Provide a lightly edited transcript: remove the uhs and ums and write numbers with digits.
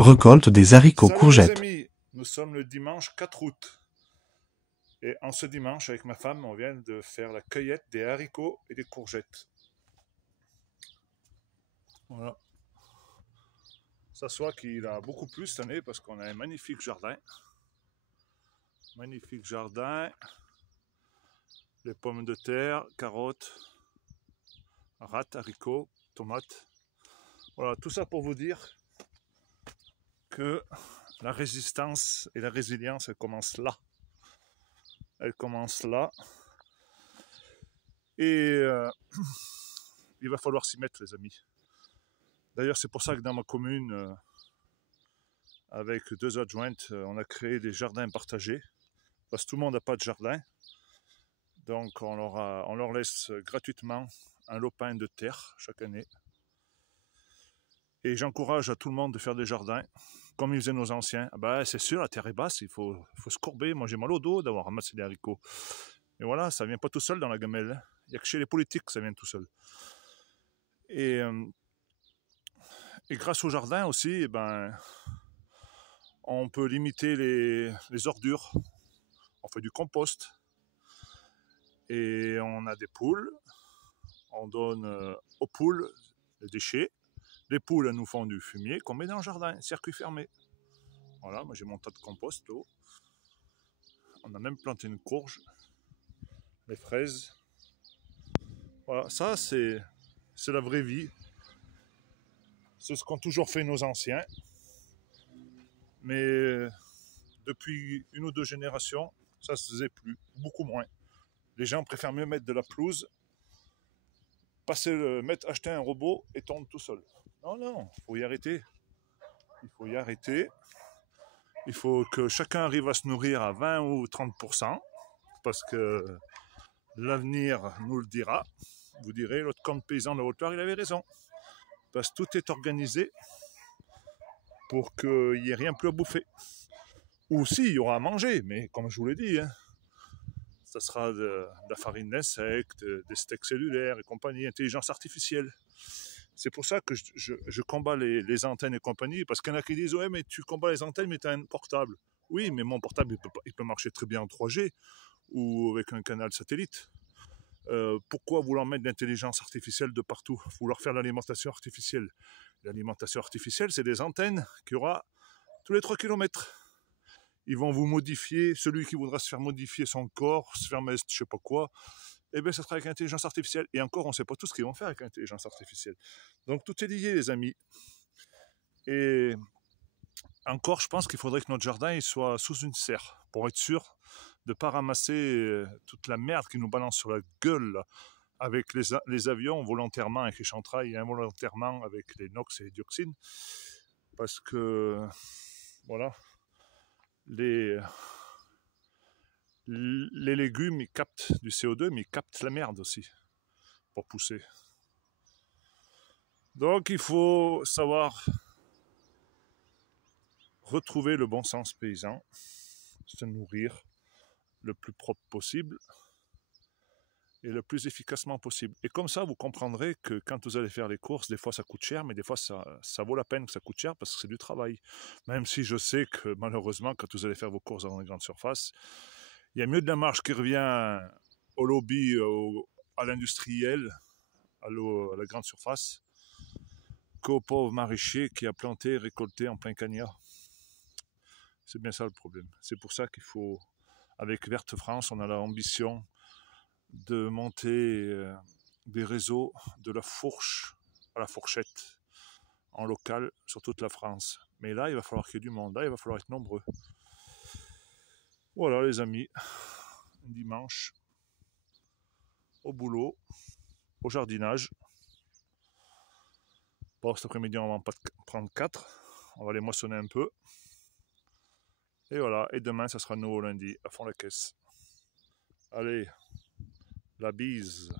Récolte des haricots Salut les courgettes. amis, nous sommes le dimanche 4 août. Et en ce dimanche, avec ma femme, on vient de faire la cueillette des haricots et des courgettes. Voilà. Ça soit qu'il a beaucoup plu cette année parce qu'on a un magnifique jardin. Magnifique jardin. Les pommes de terre, carottes, rats, haricots, tomates. Voilà, tout ça pour vous dire que la résistance et la résilience, elles commencent là. Elles commencent là. Et il va falloir s'y mettre, les amis. D'ailleurs, c'est pour ça que dans ma commune, avec deux adjointes, on a créé des jardins partagés. Parce que tout le monde n'a pas de jardin. Donc, on leur laisse gratuitement un lopin de terre chaque année. Et j'encourage à tout le monde de faire des jardins, comme ils faisaient nos anciens. Ah bah, c'est sûr, la terre est basse, faut se courber. Moi, j'ai mal au dos d'avoir ramassé des haricots. Mais voilà, ça vient pas tout seul dans la gamelle. Il n'y a que chez les politiques que ça vient tout seul. Et, euh, et grâce au jardin aussi, eh ben, on peut limiter les ordures. On fait du compost. Et on a des poules. On donne aux poules les déchets. Les poules elles nous font du fumier qu'on met dans le jardin, circuit fermé. Voilà, moi j'ai mon tas de compost là. On a même planté une courge, les fraises. Voilà, ça c'est la vraie vie. C'est ce qu'ont toujours fait nos anciens. Mais depuis une ou deux générations, ça se faisait plus, beaucoup moins. Les gens préfèrent mieux mettre de la pelouse, acheter un robot et tourne tout seul. Non, non, il faut y arrêter. Il faut y arrêter. Il faut que chacun arrive à se nourrir à 20 ou 30%, parce que l'avenir nous le dira. Vous direz, l'autre camp de paysan de la Haute-Loire, il avait raison. Parce que tout est organisé pour qu'il n'y ait rien plus à bouffer. Ou si, il y aura à manger, mais comme je vous l'ai dit, hein, ça sera de la farine d'insectes, des steaks cellulaires et compagnie, intelligence artificielle. C'est pour ça que je combats les antennes et compagnie, parce qu'il y en a qui disent, ouais, mais tu combats les antennes, mais tu as un portable. Oui, mais mon portable, il peut marcher très bien en 3G ou avec un canal satellite. Pourquoi vouloir mettre de l'intelligence artificielle de partout? Vouloir faire l'alimentation artificielle. L'alimentation artificielle, c'est des antennes qu'il y aura tous les 3 kilomètres. Ils vont vous modifier, celui qui voudra se faire modifier son corps, se faire mettre je sais pas quoi, eh bien ça sera avec l'intelligence artificielle. Et encore, on ne sait pas tout ce qu'ils vont faire avec l'intelligence artificielle. Donc tout est lié, les amis. Et encore, je pense qu'il faudrait que notre jardin il soit sous une serre, pour être sûr de ne pas ramasser toute la merde qui nous balance sur la gueule, là, avec les avions volontairement avec les chantrails et involontairement avec les NOx et les dioxines. Parce que, voilà, les, les légumes, ils captent du CO2, mais ils captent la merde aussi, pour pousser. Donc il faut savoir retrouver le bon sens paysan, se nourrir le plus propre possible et le plus efficacement possible. Et comme ça, vous comprendrez que quand vous allez faire les courses, des fois ça coûte cher, mais des fois ça vaut la peine que ça coûte cher parce que c'est du travail. Même si je sais que malheureusement, quand vous allez faire vos courses dans les grandes surfaces, il y a mieux de la marge qui revient au lobby, à l'industriel, à la grande surface, qu'au pauvre maraîcher qui a planté et récolté en plein cagnard. C'est bien ça le problème. C'est pour ça qu'il faut, avec Verte France, on a l'ambition de monter des réseaux de la fourche à la fourchette en local sur toute la France. Mais là, il va falloir qu'il y ait du monde. Là, il va falloir être nombreux. Voilà, les amis. Dimanche, au boulot, au jardinage. Bon, cet après-midi, on va en prendre 4. On va les moissonner un peu. Et voilà. Et demain, ça sera nouveau lundi, à fond la caisse. Allez, la bise.